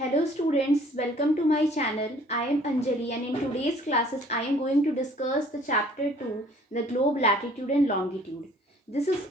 Hello students, welcome to my channel. I am Anjali and in today's classes I am going to discuss the chapter 2, the globe latitude and longitude. This is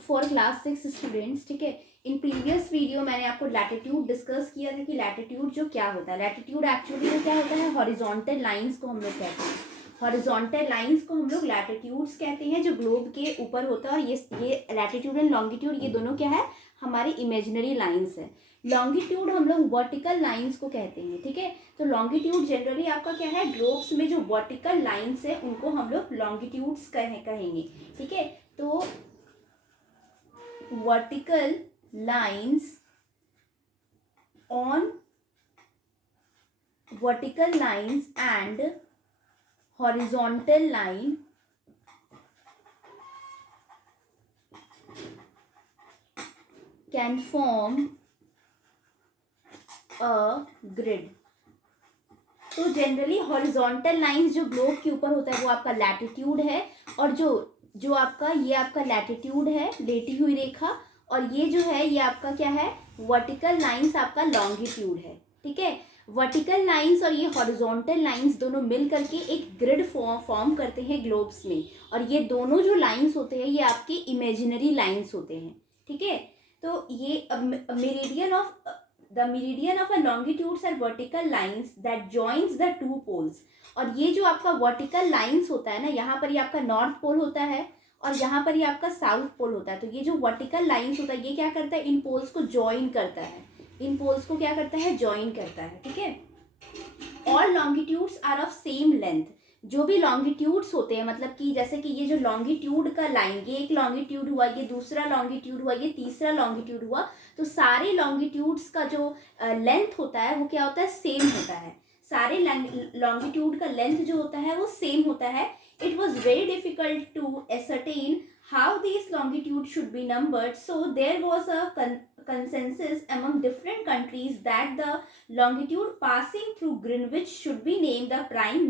for class 6 students. ठीक है, in previous video मैंने आपको latitude discuss किया था कि latitude जो क्या होता है. लैटिट्यूड एक्चुअली में क्या होता है, हॉरिजॉन्टल लाइंस को हम लोग कहते हैं. हॉरिजॉन्टल लाइंस को हम लोग लैटिट्यूड्स कहते हैं जो ग्लोब के ऊपर होता है. और ये लैटिट्यूड एंड लॉन्गिट्यूड ये दोनों क्या है, हमारी इमेजिनरी लाइंस है. लॉन्गिट्यूड हम लोग वर्टिकल लाइंस को कहते हैं. ठीक है, तो लॉन्गिट्यूड जनरली आपका क्या है, ग्लोब्स में जो वर्टिकल लाइंस है उनको हम लोग लॉन्गिट्यूड्स कहेंगे. ठीक है, तो vertical lines on vertical lines and horizontal line can form a grid. तो जनरली हॉरिजॉन्टल लाइंस जो ग्लोब के ऊपर होता है वो आपका लैटिट्यूड है, और जो आपका ये आपका लैटिट्यूड है, लेटी हुई रेखा, और ये जो है ये आपका क्या है, वर्टिकल लाइंस आपका लॉन्गिट्यूड है. ठीक है, वर्टिकल लाइंस और ये हॉरिजॉन्टल लाइंस दोनों मिल करके एक ग्रिड फॉर्म करते हैं ग्लोब्स में. और ये दोनों जो लाइंस होते हैं ये आपके इमेजिनरी लाइंस होते हैं. ठीक है, तो ये meridian of a longitudes are vertical lines that joins the two poles. और ये जो आपका वर्टिकल लाइंस होता है ना, यहाँ पर ये आपका नॉर्थ पोल होता है और यहाँ पर ये आपका साउथ पोल होता है. तो ये जो वर्टिकल लाइंस होता है ये क्या करता है, इन पोल्स को ज्वाइन करता है. इन पोल्स को क्या करता है, ज्वाइन करता है. ठीक है, all longitudes are of same length. जो भी लॉन्गिट्यूड्स होते हैं, मतलब कि जैसे कि ये जो लॉन्गिट्यूड का लाइन, ये एक लॉन्गिट्यूड हुआ, ये दूसरा लॉन्गिट्यूड हुआ, ये तीसरा लॉन्गिट्यूड हुआ, तो सारे लॉन्गिट्यूड्स का जो लेंथ होता है वो क्या होता है, सेम होता है. सारे लॉन्गिट्यूड का लेंथ जो होता है वो सेम होता है. It was very difficult to ascertain how these longitude should be numbered, so there was a consensus among different countries that the longitude passing through Greenwich should be named the prime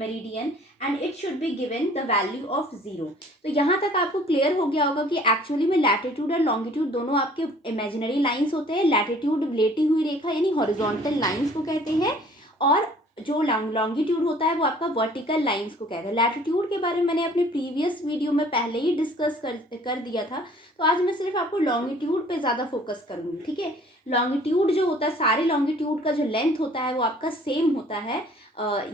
meridian and it should be given the value of 0. तो यहाँ तक आपको clear हो गया होगा कि actually में latitude और लॉन्गिट्यूड दोनों आपके इमेजिनरी लाइंस होते हैं. लैटिट्यूड लेटी हुई रेखा यानी हॉरिजॉन्टल लाइंस को कहते हैं, और जो लॉन्गिट्यूड होता है वो आपका वर्टिकल लाइंस को कहते हैं. लैटिट्यूड के बारे में मैंने अपने प्रीवियस वीडियो में पहले ही डिस्कस कर दिया था, तो आज मैं सिर्फ आपको लॉन्गिट्यूड पे ज़्यादा फोकस करूँगी. ठीक है, लॉन्गिट्यूड जो होता है, सारे लॉन्गिट्यूड का जो लेंथ होता है वो आपका सेम होता है.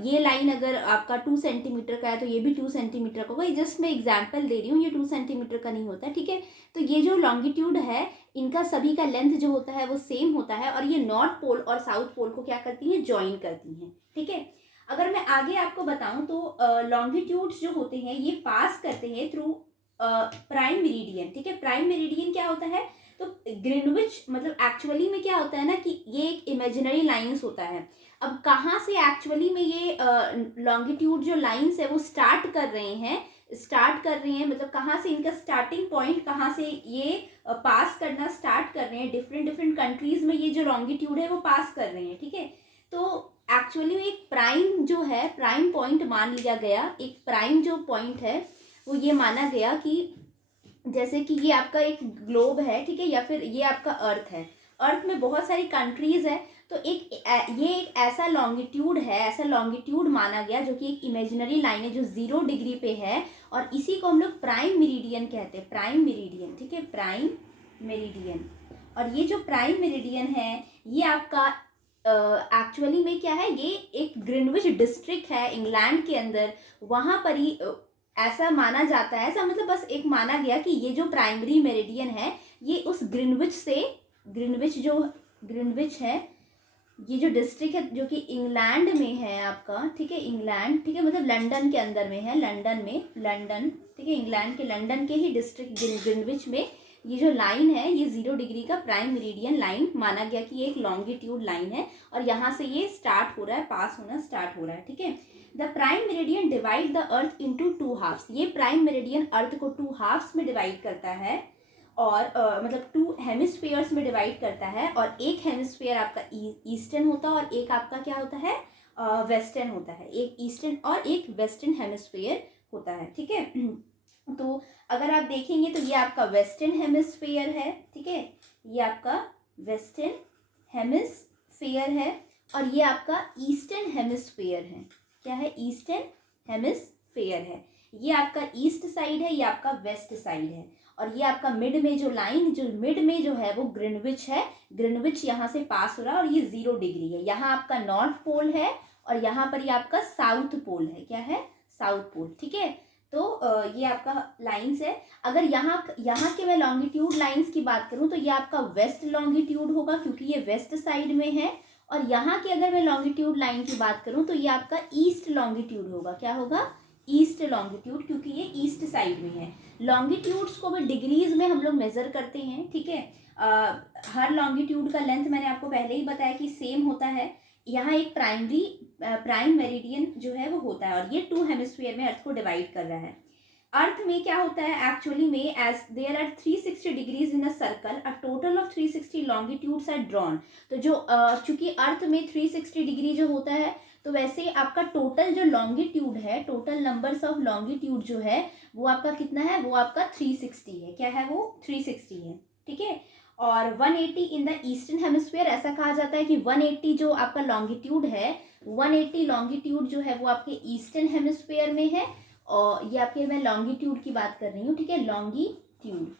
ये लाइन अगर आपका 2 सेंटीमीटर का है तो ये भी 2 सेंटीमीटर का होगा. जस्ट मैं एग्जाम्पल दे रही हूँ, ये 2 सेंटीमीटर का नहीं होता है. ठीक है, तो ये जो लॉन्गिट्यूड है इनका सभी का लेंथ जो होता है वो सेम होता है, और ये नॉर्थ पोल और साउथ पोल को क्या करती हैं, ज्वाइन करती हैं. ठीक है, अगर मैं आगे आपको बताऊं तो लॉन्गिट्यूड्स जो होते हैं ये पास करते हैं थ्रू प्राइम मेरिडियन. ठीक है, प्राइम मेरिडियन क्या होता है, तो ग्रीनविच मतलब एक्चुअली में क्या होता है ना कि ये एक इमेजिनरी लाइंस होता है. अब कहाँ से एक्चुअली में ये लॉन्गिट्यूड जो लाइंस है वो स्टार्ट कर रहे हैं, मतलब कहाँ से इनका स्टार्टिंग पॉइंट, कहाँ से ये पास करना स्टार्ट कर रहे हैं. डिफरेंट कंट्रीज में ये जो लॉन्गिट्यूड है वो पास कर रहे हैं. ठीक है, तो एक्चुअली में एक प्राइम जो है, प्राइम पॉइंट मान लिया गया. एक प्राइम जो पॉइंट है वो ये माना गया कि जैसे कि ये आपका एक ग्लोब है. ठीक है, या फिर ये आपका अर्थ है. अर्थ में बहुत सारी कंट्रीज है, तो ये एक ऐसा लॉन्गिट्यूड है, ऐसा लॉन्गिट्यूड माना गया जो कि एक इमेजिनरी लाइन है जो 0 डिग्री पे है, और इसी को हम लोग प्राइम मेरिडियन कहते हैं. Prime meridian. ठीक है, प्राइम मेरिडियन. और ये जो प्राइम मेरिडियन है ये आपका एक्चुअली में क्या है, ये एक ग्रीनविच डिस्ट्रिक्ट है इंग्लैंड के अंदर. वहाँ पर ही ऐसा माना जाता है, ऐसा मतलब बस एक माना गया कि ये जो प्राइमरी मेरिडियन है ये उस ग्रीनविच है, ये जो डिस्ट्रिक्ट है जो कि इंग्लैंड में है आपका. ठीक है, इंग्लैंड. ठीक है, मतलब लंदन के अंदर में है, लंदन. ठीक है, इंग्लैंड के लंदन के ही डिस्ट्रिक्ट ग्रीनविच में ये जो लाइन है ये 0 डिग्री का प्राइम मेरिडियन लाइन माना गया कि ये एक लॉन्गिट्यूड लाइन है, और यहाँ से ये स्टार्ट हो रहा है, पास होना स्टार्ट हो रहा है. ठीक है, the prime meridian divide the earth into 2 halfs. ये प्राइम मेरिडियन अर्थ को 2 हाफ्स में डिवाइड करता है, और मतलब 2 हेमिस्फीयर्स में डिवाइड करता है. और एक हेमिस्फीयर आपका ईस्टर्न होता है और एक आपका क्या होता है, वेस्टर्न होता है. एक ईस्टर्न और एक वेस्टर्न हेमिस्फीयर होता है. ठीक है, तो अगर आप देखेंगे तो ये आपका वेस्टर्न हेमिस्फीयर है. ठीक है, ये आपका वेस्टर्न हेमिस्फीयर फेयर है और ये आपका ईस्टर्न हेमिस्फेयर है। क्या है? ईस्टर्न हेमिस्फेयर है। ये आपका ईस्ट साइड है, ये आपका वेस्ट साइड है। और ये आपका मिड में जो लाइन, जो मिड में जो है वो ग्रीनविच है। ग्रीनविच यहाँ से पास हो रहा है और ये 0 डिग्री है। यहाँ आपका नॉर्थ पोल है और यहाँ पर ये आपका साउथ पोल है। क्या है? South pole. ठीक है, तो ये आपका लाइंस है। अगर यहाँ के मैं लॉन्गिट्यूड लाइंस की बात करूँ तो ये आपका वेस्ट लॉन्गिट्यूड होगा क्योंकि ये वेस्ट साइड में है। और यहाँ की अगर मैं लॉन्गिट्यूड लाइन की बात करूँ तो ये आपका ईस्ट लॉन्गिट्यूड होगा। क्या होगा? ईस्ट लॉन्गिट्यूड, क्योंकि ये ईस्ट साइड में है। लॉन्गिट्यूड्स को भी डिग्रीज में हम लोग मेजर करते हैं। ठीक है, हर लॉन्गिट्यूड का लेंथ मैंने आपको पहले ही बताया कि सेम होता है। यहाँ एक प्राइम मेरिडियन जो है वो होता है और ये 2 हेमिस्फीयर में अर्थ को डिवाइड कर रहा है। अर्थ में क्या होता है एक्चुअली में, as there are 360 degrees in a circle, a total of 360 longitudes are drawn. तो जो चूंकि अर्थ में 360 डिग्री जो होता है, तो वैसे आपका टोटल जो लॉन्गिट्यूड है, टोटल नंबर्स ऑफ लॉन्गिट्यूड जो है वो आपका कितना है? वो आपका 360 है। क्या है? वो 360 है। ठीक है, और 180 इन द ईस्टर्न हेमिस्फीयर। ऐसा कहा जाता है कि 180 जो आपका लॉन्गिट्यूड है, 180 लॉन्गिट्यूड जो है वो आपके ईस्टर्न हेमिस्फीयर में है। और ये आपके, मैं लॉन्गिट्यूड की बात कर रही हूँ। ठीक है, लॉन्गिट्यूड।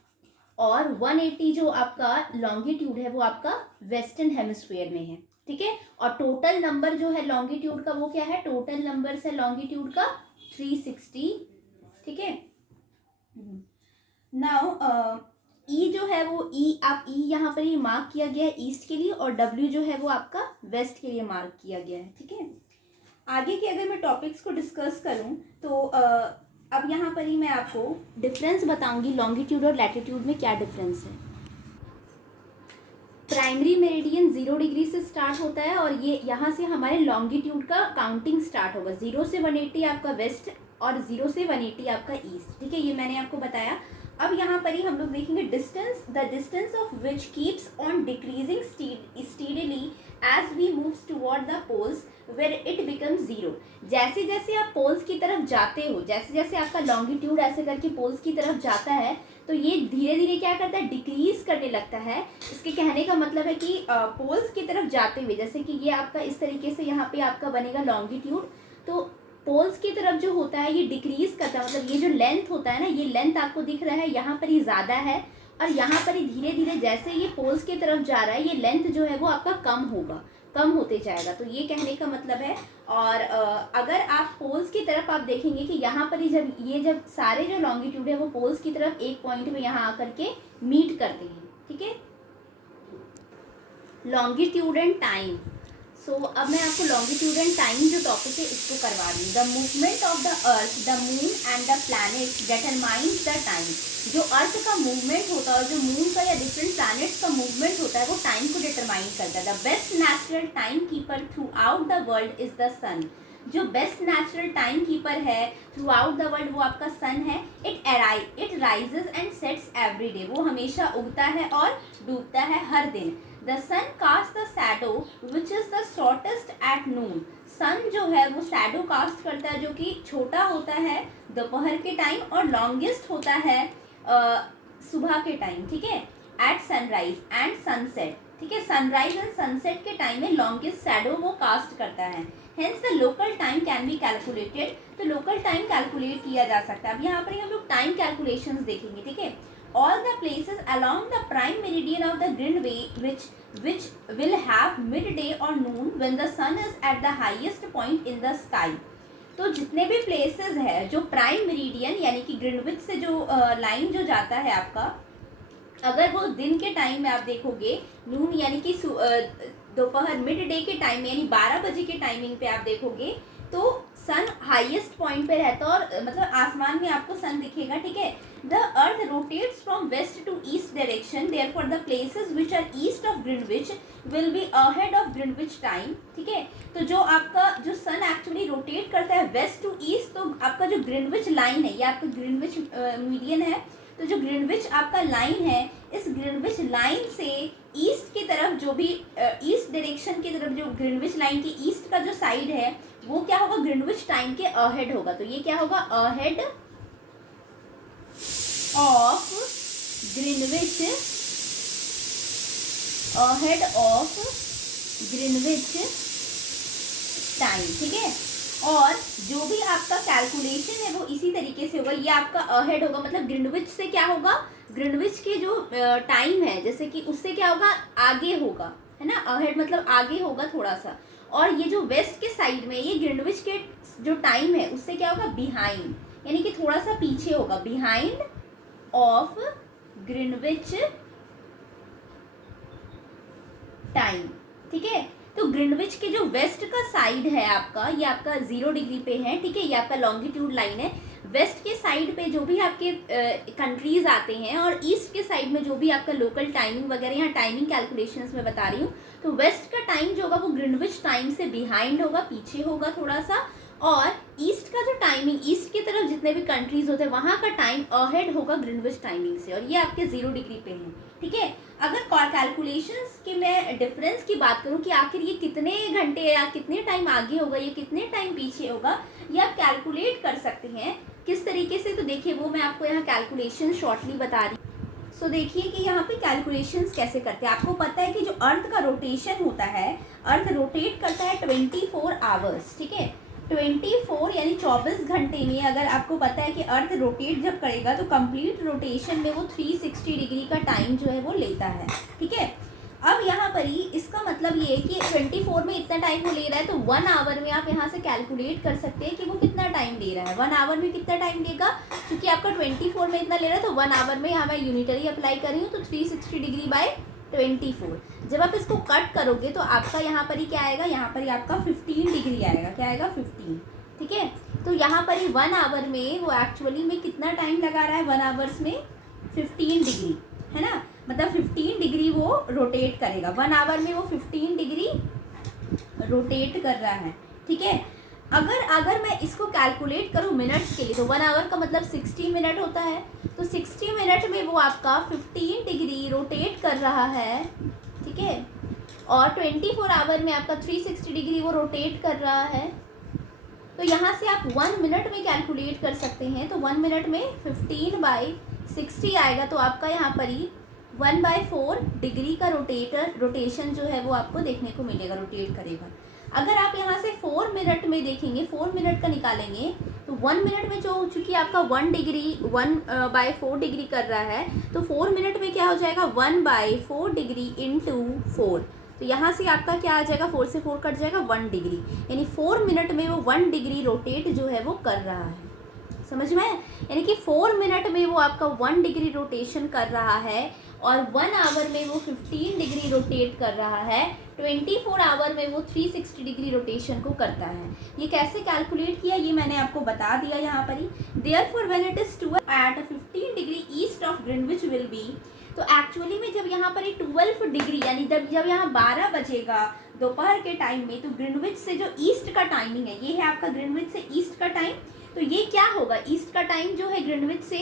और 180 जो आपका लॉन्गिट्यूड है वो आपका वेस्टर्न हेमिस्फीयर में है। ठीक है, और टोटल नंबर जो है लॉन्गिट्यूड का वो क्या है? टोटल नंबर है लॉन्गिट्यूड का 360। ठीक है, नाउ ई जो है वो आप ई यहाँ पर ही मार्क किया गया है ईस्ट के लिए, और डब्ल्यू जो है वो आपका वेस्ट के लिए मार्क किया गया है। ठीक है, आगे के अगर मैं टॉपिक्स को डिस्कस करूँ तो अब यहाँ पर ही मैं आपको डिफरेंस बताऊंगी लॉन्गिट्यूड और लैटिट्यूड में क्या डिफरेंस है। प्राइमरी मेरिडियन 0 डिग्री से स्टार्ट होता है और ये यहाँ से हमारे लॉन्गिट्यूड का काउंटिंग स्टार्ट होगा। 0 से 180 आपका वेस्ट और 0 से 180 आपका ईस्ट। ठीक है, ये मैंने आपको बताया। अब यहाँ पर ही हम लोग देखेंगे distance, the distance of which keeps on decreasing steadily as we moves toward the poles where it becomes 0। जैसे जैसे आप पोल्स की तरफ जाते हो, जैसे जैसे आपका लॉन्गिट्यूड ऐसे करके पोल्स की तरफ जाता है, तो ये धीरे धीरे क्या करता है? डिक्रीज करने लगता है। इसके कहने का मतलब है कि पोल्स की तरफ जाते हुए, जैसे कि ये आपका इस तरीके से यहाँ पे आपका बनेगा लॉन्गिट्यूड, तो पोल्स की तरफ जो होता है ये डिक्रीज करता है। मतलब ये जो लेंथ होता है ना, ये लेंथ आपको दिख रहा है यहाँ पर ही ज़्यादा है और यहाँ पर ही धीरे धीरे जैसे ये पोल्स की तरफ जा रहा है, ये लेंथ जो है वो आपका कम होते जाएगा। तो ये कहने का मतलब है। और अगर आप पोल्स की तरफ आप देखेंगे कि यहाँ पर ही जब सारे जो लॉन्गिट्यूड है वो पोल्स की तरफ एक पॉइंट में यहाँ आकर के मीट करते हैं। ठीक है, लॉन्गिट्यूड एंड टाइम। सो अब मैं आपको लॉन्गिट्यूड एंड टाइम जो टॉपिक है इसको करवा रही हूँ। The movement of the earth, the moon and the planets determines the time. जो अर्थ का मूवमेंट होता है और जो मून का या डिफरेंट प्लैनेट्स का मूवमेंट होता है वो टाइम को डिटरमाइन करता है। The best natural time keeper throughout the world is the sun. जो बेस्ट नेचुरल टाइम कीपर है थ्रू आउट द वर्ल्ड वो आपका सन है। It rises and sets every day. वो हमेशा उगता है और डूबता है हर दिन। The sun casts the shadow which is the shortest at noon. सन जो है वो शैडो कास्ट करता है जो कि छोटा होता है दोपहर के टाइम और लॉन्गेस्ट होता है सुबह के टाइम। ठीक है, एट सनराइज एंड सनसेट। ठीक है, सनराइज एंड सनसेट के टाइम में लॉन्गेस्ट शैडो वो कास्ट करता है। Hence the local time can be calculated. तो लोकल टाइम कैलकुलेट किया जा सकता है। अब यहाँ पर हम लोग टाइम कैलकुलेशंस देखेंगे। ठीक है, all the places along the prime meridian of the Greenway which will have midday or noon when the sun is at the highest point in the sky। तो जितने भी प्लेसेस है जो प्राइम मेरिडियन यानी कि ग्रीनविच से जो line जो जाता है आपका, अगर वो दिन के टाइम में आप देखोगे, नून यानी कि दोपहर मिड डे के टाइम में यानी 12 बजे के टाइमिंग पे आप देखोगे तो सन हाईएस्ट पॉइंट पे रहता है और मतलब आसमान में आपको सन दिखेगा। ठीक है, the earth rotates from west to east direction, therefore the places which are east of Greenwich will be ahead of Greenwich time. ठीक है, तो जो आपका जो सन एक्चुअली रोटेट करता है वेस्ट टू ईस्ट, तो आपका जो ग्रीनविच लाइन है ये आपका ग्रीनविच मीडियन है। तो जो ग्रीनविच आपका लाइन है, इस ग्रीनविच लाइन से ईस्ट की तरफ जो भी ईस्ट डायरेक्शन की तरफ जो ग्रीनविच लाइन के ईस्ट का जो साइड है वो क्या होगा? ग्रीनविच टाइम के अहेड होगा। तो ये क्या होगा? अहेड ऑफ ग्रीनविच टाइम, ठीक है। और जो भी आपका कैलकुलेशन है वो इसी तरीके से होगा, ये आपका अहेड होगा, मतलब ग्रीनविच से क्या होगा, ग्रीनविच के जो टाइम है जैसे कि उससे क्या होगा, आगे होगा, है ना। अहेड मतलब आगे होगा थोड़ा सा। और ये जो वेस्ट के साइड में ये ग्रीनविच के जो टाइम है उससे क्या होगा, बिहाइंड, यानी कि थोड़ा सा पीछे होगा, बिहाइंड ऑफ ग्रीनविच टाइम, ठीक है। तो ग्रीनविच के जो वेस्ट का साइड है आपका, ये आपका 0 डिग्री पे है, ठीक है, ये आपका लॉन्गिट्यूड लाइन है। वेस्ट के साइड पे जो भी आपके कंट्रीज आते हैं और ईस्ट के साइड में जो भी आपका लोकल टाइमिंग वगैरह, यहाँ टाइमिंग कैलकुलेशंस में बता रही हूँ, तो वेस्ट का टाइम जो होगा वो ग्रीनविच टाइम से बिहाइंड होगा, पीछे होगा थोड़ा सा। और ईस्ट का जो टाइमिंग, ईस्ट की तरफ जितने भी कंट्रीज होते हैं वहाँ का टाइम अहेड होगा ग्रीनविच टाइमिंग से, और ये आपके 0 डिग्री पे है, ठीक है। अगर कैलकुलेशंस के मैं डिफरेंस की बात करूं कि आखिर ये कितने घंटे या कितने टाइम आगे होगा, ये कितने टाइम पीछे होगा, ये आप कैलकुलेट कर सकते हैं किस तरीके से। तो देखिए वो मैं आपको यहाँ कैलकुलेशन शॉर्टली बता रही हूँ। सो देखिए कि यहाँ पे कैलकुलेशंस कैसे करते हैं। आपको पता है कि जो अर्थ का रोटेशन होता है, अर्थ रोटेट करता है 24 आवर्स, ठीक है। 24 यानी 24 घंटे में अगर आपको पता है कि अर्थ रोटेट जब करेगा तो कंप्लीट रोटेशन में वो 360 डिग्री का टाइम जो है वो लेता है, ठीक है। अब यहाँ पर ही इसका मतलब ये है कि 24 में इतना टाइम वो ले रहा है, तो 1 आवर में आप यहाँ से कैलकुलेट कर सकते हैं कि वो कितना टाइम ले रहा है। 1 आवर में कितना टाइम लेगा, क्योंकि आपका 24 में इतना ले रहा है, तो 1 आवर में यहाँ मैं यूनिटरी अप्लाई कर रही हूँ, तो 360 डिग्री बाय 24। जब आप इसको कट करोगे तो आपका यहाँ पर ही क्या आएगा, यहाँ पर ही आपका 15 डिग्री आएगा, क्या आएगा, 15, ठीक है। तो यहाँ पर ही 1 आवर में वो एक्चुअली में कितना टाइम लगा रहा है, 1 आवर्स में 15 डिग्री, है ना, मतलब 15 डिग्री वो रोटेट करेगा, 1 आवर में वो 15 डिग्री रोटेट कर रहा है, ठीक है। अगर मैं इसको कैलकुलेट करूँ मिनट्स के लिए, तो 1 आवर का मतलब 60 मिनट होता है, तो 60 मिनट में वो आपका 15 डिग्री रोटेट कर रहा है, ठीक है। और 24 आवर में आपका 360 डिग्री वो रोटेट कर रहा है। तो यहाँ से आप 1 मिनट में कैलकुलेट कर सकते हैं, तो 1 मिनट में 15/60 आएगा, तो आपका यहाँ पर ही 1/4 डिग्री का रोटेशन जो है वो आपको देखने को मिलेगा, रोटेट करेगा। अगर आप यहाँ से 4 मिनट में देखेंगे, 4 मिनट का निकालेंगे, तो 1 मिनट में जो चूँकि आपका 1/4 डिग्री कर रहा है, तो 4 मिनट में क्या हो जाएगा, 1/4 डिग्री इंटू 4, तो यहाँ से आपका क्या आ जाएगा, 4 से 4 कट जाएगा, 1 डिग्री, यानी 4 मिनट में वो 1 डिग्री रोटेट जो है वो कर रहा है, समझ में। यानी कि 4 मिनट में वो आपका 1 डिग्री रोटेशन कर रहा है, और 1 आवर में वो 15 डिग्री रोटेट कर रहा है, 24 आवर में वो 360 डिग्री रोटेशन को करता है। ये कैसे कैलकुलेट किया ये मैंने आपको बता दिया यहाँ पर ही। Therefore when it is 12 at 15 degree east of Greenwich will be, तो एक्चुअली में जब यहाँ पर 12 डिग्री यानी जब यहाँ 12 बजेगा दोपहर के टाइम में, तो ग्रीनविच से जो ईस्ट का टाइमिंग है, ये है आपका ग्रीनविच से ईस्ट का टाइम, तो ये क्या होगा, ईस्ट का टाइम जो है ग्रीनविच से,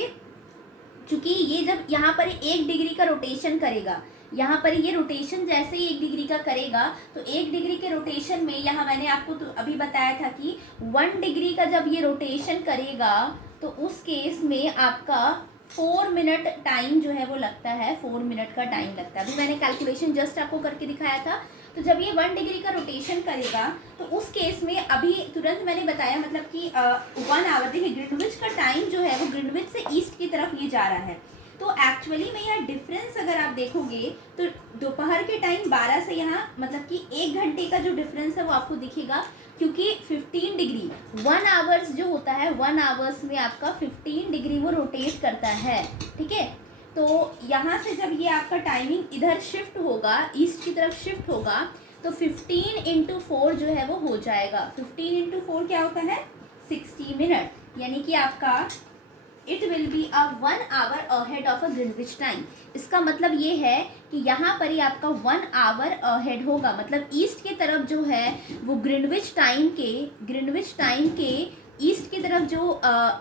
चूँकि ये जब यहाँ पर 1 डिग्री का रोटेशन करेगा, यहाँ पर ये रोटेशन जैसे ही 1 डिग्री का करेगा, तो 1 डिग्री के रोटेशन में यहाँ मैंने आपको तो अभी बताया था कि 1 डिग्री का जब ये रोटेशन करेगा तो उस केस में आपका 4 मिनट टाइम जो है वो लगता है, 4 मिनट का टाइम लगता है। अभी मैंने कैलकुलेशन जस्ट आपको करके दिखाया था। तो जब ये 1 डिग्री का रोटेशन करेगा तो उस केस में अभी तुरंत मैंने बताया, मतलब कि 1 आवर, देखिए ग्रीनविच का टाइम जो है वो ग्रीनविच से ईस्ट की तरफ ये जा रहा है, तो एक्चुअली में यहाँ डिफरेंस अगर आप देखोगे तो दोपहर के टाइम 12 से यहाँ मतलब कि 1 घंटे का जो डिफरेंस है वो आपको दिखेगा, क्योंकि 15 डिग्री 1 आवर्स जो होता है, 1 आवर्स में आपका 15 डिग्री वो रोटेट करता है, ठीक है। तो यहाँ से जब ये आपका टाइमिंग इधर शिफ्ट होगा, ईस्ट की तरफ शिफ्ट होगा, तो 15/4 जो है वो हो जाएगा। 15/4 क्या होता है, 60 मिनट, यानी कि आपका it will be 1 hour ahead of a Greenwich time. इसका मतलब ये है कि यहाँ पर ही आपका 1 आवर अहेड होगा, मतलब ईस्ट की तरफ जो है वो ग्रीनविच टाइम के ईस्ट की तरफ जो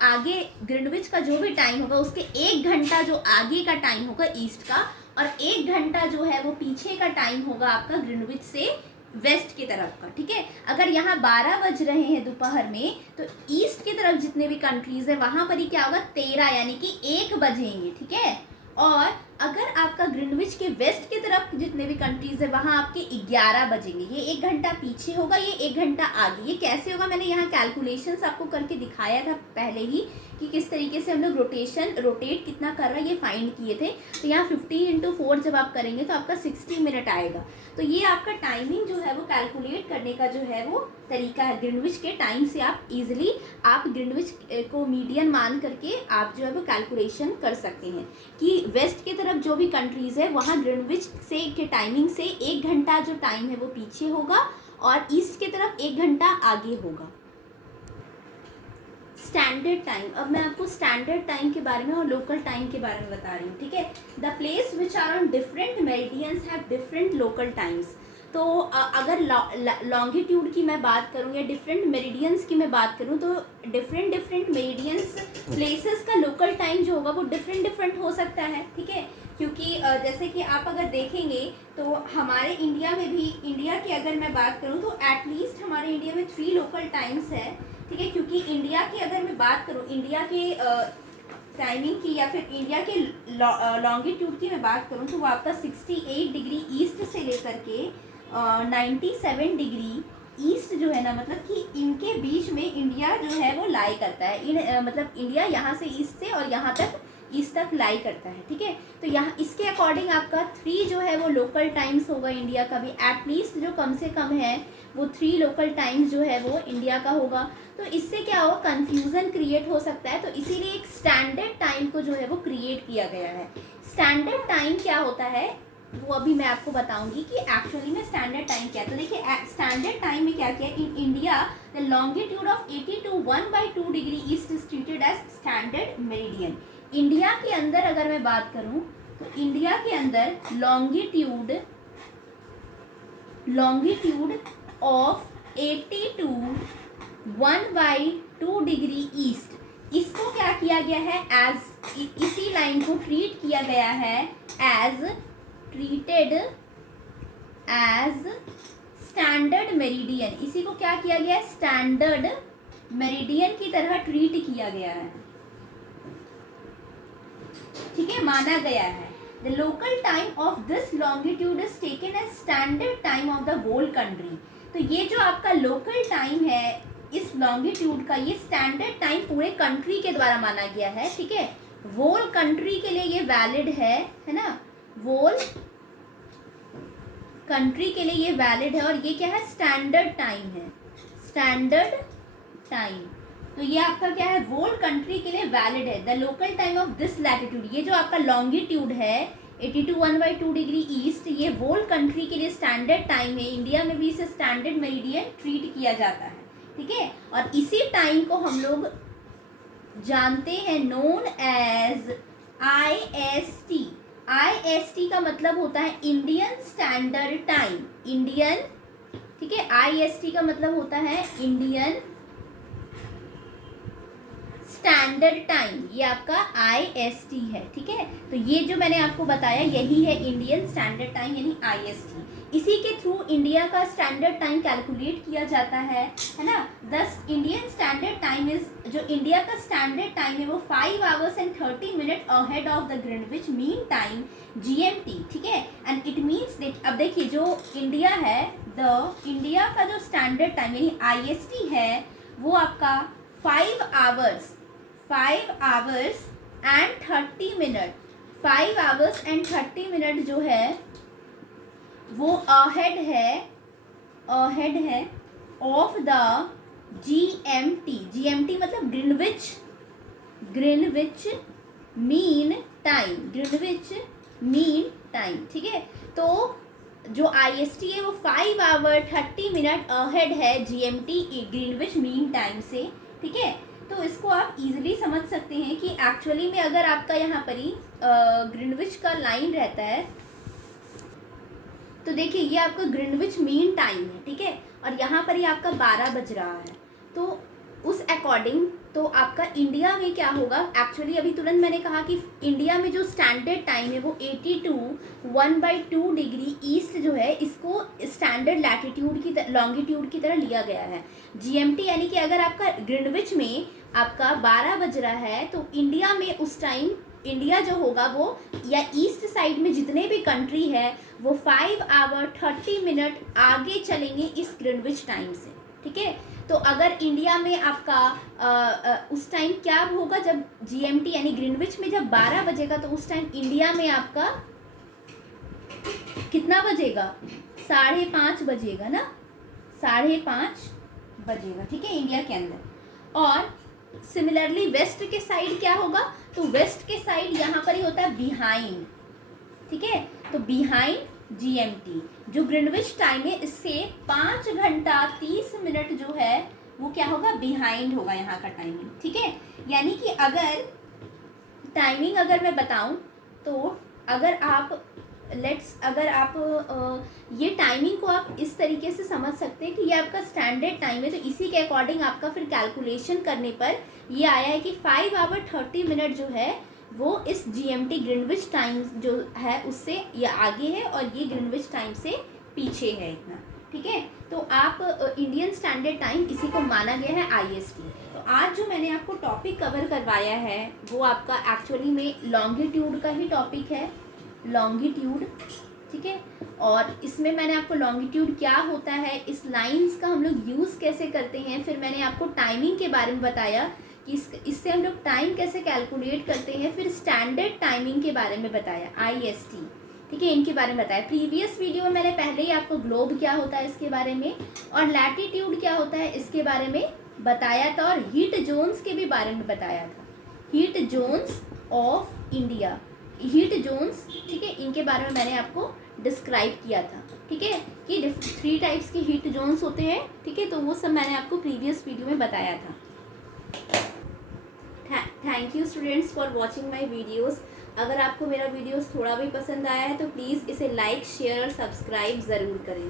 आगे ग्रीनविच का जो भी टाइम होगा उसके 1 घंटा जो आगे का टाइम होगा ईस्ट का, और 1 घंटा जो है वो पीछे का टाइम होगा आपका ग्रीनविच से वेस्ट की तरफ का, ठीक है। अगर यहाँ 12 बज रहे हैं दोपहर में, तो ईस्ट की तरफ जितने भी कंट्रीज है वहाँ पर ही क्या होगा, 13 यानी कि 1 बजेंगे, ठीक है। और अगर आपका ग्रीनविच के वेस्ट की तरफ जितने भी कंट्रीज है वहाँ आपके 11 बजेंगे। ये 1 घंटा पीछे होगा, ये 1 घंटा आगे। ये कैसे होगा, मैंने यहाँ कैलकुलेशंस आपको करके दिखाया था पहले ही कि किस तरीके से हम लोग रोटेट कितना कर रहा है ये फाइंड किए थे। तो यहाँ 15×4 जब आप करेंगे तो आपका 60 मिनट आएगा। तो ये आपका टाइमिंग जो है वो कैलकुलेट करने का जो है वो तरीका है। ग्रीनविच के टाइम से आप इजीली आप ग्रीनविच को मीडियन मान करके आप जो है वो कैलकुलेशन कर सकते हैं कि वेस्ट की तरफ जो भी कंट्रीज़ है वहाँ ग्रीनविच से के टाइमिंग से 1 घंटा जो टाइम है वो पीछे होगा और ईस्ट की तरफ 1 घंटा आगे होगा। स्टैंडर्ड टाइम, अब मैं आपको स्टैंडर्ड टाइम के बारे में और लोकल टाइम के बारे में बता रही हूँ, ठीक है। The place which are on different meridians have different local times. तो अगर लॉन्गिट्यूड की मैं बात करूँ या डिफरेंट मेरिडियंस की मैं बात करूँ तो डिफरेंट मेरिडियंस प्लेसेस का लोकल टाइम जो होगा वो डिफरेंट हो सकता है, ठीक है। क्योंकि जैसे कि आप अगर देखेंगे तो हमारे इंडिया में भी, इंडिया की अगर मैं बात करूँ तो एटलीस्ट हमारे इंडिया में 3 लोकल टाइम्स है, ठीक है। क्योंकि इंडिया की अगर मैं बात करूँ, इंडिया के टाइमिंग की या फिर इंडिया के लॉन्गिट्यूड की मैं बात करूँ तो वो आपका 68 डिग्री ईस्ट से लेकर के 97 डिग्री ईस्ट जो है ना, मतलब कि इनके बीच में इंडिया जो है वो लाई करता है। मतलब इंडिया यहाँ से ईस्ट से और यहाँ तक ईस्ट तक लाई करता है, ठीक है। तो यहाँ इसके अकॉर्डिंग आपका 3 जो है वो लोकल टाइम्स होगा इंडिया का भी। एटलीस्ट जो कम से कम है वो 3 लोकल टाइम्स जो है वो इंडिया का होगा। तो इससे क्या हो, कन्फ्यूज़न क्रिएट हो सकता है। तो इसीलिए एक स्टैंडर्ड टाइम को जो है वो क्रिएट किया गया है। स्टैंडर्ड टाइम क्या होता है वो अभी मैं आपको बताऊंगी कि एक्चुअली में स्टैंडर्ड टाइम क्या है। तो देखिए स्टैंडर्ड टाइम में क्या किया, in India the longitude of 80 to 1/2 degree east is treated as standard meridian. India के अंदर अगर मैं बात करूं तो इंडिया के अंदर longitude of 80 to 1/2 degree east, इसको क्या किया गया है, एज इसी लाइन को ट्रीट किया गया है ट्रीटेड एज स्टैंडर्ड मेरिडियन। इसी को क्या किया गया है, स्टैंडर्ड मेरिडियन की तरह ट्रीट किया गया है, ठीक है, माना गया है। The local time of this longitude is taken as standard time of the whole country. तो ये जो आपका लोकल टाइम है इस लॉन्गिट्यूड का, ये स्टैंडर्ड टाइम पूरे कंट्री के द्वारा माना गया है, ठीक है। होल कंट्री के लिए ये वैलिड है ना, होल कंट्री के लिए ये वैलिड है। और ये क्या है, स्टैंडर्ड टाइम है, स्टैंडर्ड टाइम। तो ये आपका क्या है, होल कंट्री के लिए वैलिड है। The local time of this latitude, ये जो आपका लॉन्गिट्यूड है 80 to 1/2 डिग्री ईस्ट, ये होल कंट्री के लिए स्टैंडर्ड टाइम है। इंडिया में भी इसे स्टैंडर्ड मेरिडियन ट्रीट किया जाता है, ठीक है। और इसी टाइम को हम लोग जानते हैं नोन एज IST। IST का मतलब होता है इंडियन स्टैंडर्ड टाइम, इंडियन, ठीक है। IST का मतलब होता है इंडियन स्टैंडर्ड टाइम, ये आपका IST है, ठीक है। तो ये जो मैंने आपको बताया यही है इंडियन स्टैंडर्ड टाइम यानी IST। इसी के थ्रू इंडिया का स्टैंडर्ड टाइम कैलकुलेट किया जाता है ना। दस इंडियन स्टैंडर्ड टाइम इज, जो इंडिया का स्टैंडर्ड टाइम है वो 5 hours and 30 minutes ahead of the Greenwich mean time GMT, ठीक है। एंड इट मीन्स, अब देखिए जो इंडिया है, इंडिया का जो स्टैंडर्ड टाइम यानी IST है वो आपका 5 hours and 30 minutes, 5 hours and 30 minutes जो है वो अहेड है ऑफ द GMT मतलब ग्रीनविच मीन टाइम, ठीक है। तो जो IST है वो 5 hour 30 minute अहेड है GMT ग्रीनविच मीन टाइम से, ठीक है। तो इसको आप इजीली समझ सकते हैं कि एक्चुअली में अगर आपका यहाँ पर ही ग्रीनविच का लाइन रहता है तो देखिए ये आपका ग्रीनविच मीन टाइम है, ठीक है। और यहाँ पर ही आपका 12 बज रहा है, तो उस अकॉर्डिंग तो आपका इंडिया में क्या होगा, एक्चुअली अभी तुरंत मैंने कहा कि इंडिया में जो स्टैंडर्ड टाइम है वो 80 to 1/2 डिग्री ईस्ट जो है इसको स्टैंडर्ड लैटिट्यूड की लॉन्गिट्यूड की तरह लिया गया है GMT। यानी कि अगर आपका ग्रीनविच में आपका 12 बज रहा है तो इंडिया में उस टाइम इंडिया जो होगा वो, या ईस्ट साइड में जितने भी कंट्री है वो 5 आवर 30 मिनट आगे चलेंगे इस ग्रीनविच टाइम से, ठीक है। तो अगर इंडिया में आपका उस टाइम क्या होगा, जब जीएमटी यानी ग्रीनविच में जब 12 बजेगा, तो उस टाइम इंडिया में आपका कितना बजेगा, 5:30 बजेगा ना, 5:30 बजेगा, ठीक है, इंडिया के अंदर। और सिमिलरली वेस्ट के साइड क्या होगा, तो वेस्ट के साइड यहाँ पर ही होता है बिहाइंड, ठीक है। तो बिहाइंड जीएमटी जो ग्रीनविच टाइम है, इससे 5 घंटा 30 मिनट जो है वो क्या होगा, बिहाइंड होगा यहाँ का टाइमिंग, ठीक है। यानी कि अगर टाइमिंग अगर मैं बताऊँ तो अगर आप ये टाइमिंग को आप इस तरीके से समझ सकते हैं कि ये आपका स्टैंडर्ड टाइम है, तो इसी के अकॉर्डिंग आपका फिर कैलकुलेशन करने पर ये आया है कि 5 आवर 30 मिनट जो है वो इस जीएमटी ग्रीनविच टाइम जो है उससे ये आगे है और ये ग्रीनविच टाइम से पीछे है इतना, ठीक है। तो आप इंडियन स्टैंडर्ड टाइम इसी को माना गया है आईएसटी। तो आज जो मैंने आपको टॉपिक कवर करवाया है वो आपका एक्चुअली में लॉन्गिट्यूड का ही टॉपिक है, लॉन्गिट्यूड, ठीक है। और इसमें मैंने आपको लॉन्गिट्यूड क्या होता है, इस लाइंस का हम लोग यूज़ कैसे करते हैं, फिर मैंने आपको टाइमिंग के बारे में बताया कि इससे हम लोग टाइम कैसे कैलकुलेट करते हैं, फिर स्टैंडर्ड टाइमिंग के बारे में बताया आईएसटी, ठीक है, इनके बारे में बताया। प्रीवियस वीडियो में मैंने पहले ही आपको ग्लोब क्या होता है इसके बारे में और लैटिट्यूड क्या होता है इसके बारे में बताया था, और हीट जोन्स के भी बारे में बताया था, heat zones of India, heat zones, ठीक है, इनके बारे में मैंने आपको डिस्क्राइब किया था, ठीक है, कि 3 टाइप्स के हीट जोन्स होते हैं, ठीक है। तो वो सब मैंने आपको प्रीवियस वीडियो में बताया था। Thank you students for watching my videos. अगर आपको मेरा वीडियोज़ थोड़ा भी पसंद आया है तो प्लीज़ इसे लाइक, शेयर और सब्सक्राइब ज़रूर करें।